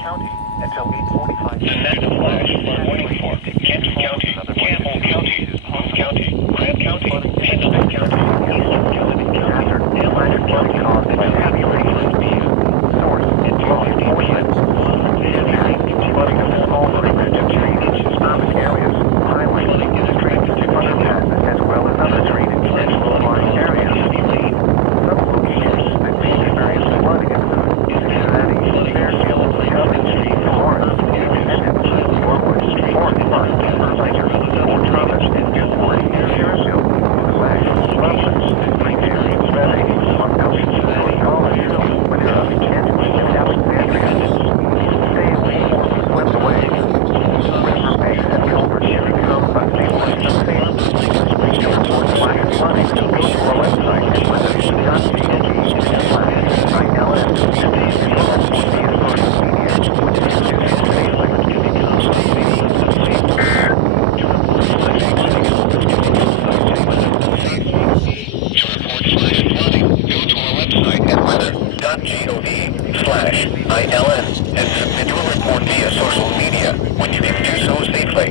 County until 8:45. The negative flash for warning for Kent County, Campbell County, Booth County, Grant County, Pendleton County, Eastern County, Hazard flash flooding caused by heavy rain. Source: low enforcement. Impact: flooding of small creeks and streams, urban areas, highways, streets, underpasses, as well as other drainage and low-lying areas. Some locations that may experience flooding include Cincinnati, Fairfield, Cummings, Lawrence, Independence, Norwood, Fort Worth, Erlanger, Fort Thomas, Newport, Sherrfield, Quebec, Loveland, Springfield, Reading, Montgomery, North College, Winter, Kent, and Alexandria. Stay away from swiftways. River banks and culverts should become unstable and unsafe. To report flash flooding, go to our website at weather.gov/ILS and take control via social media. Do so safely. To report flash flooding, go to our website at weather.gov/ILS and submit your report via social media when you can do so safely.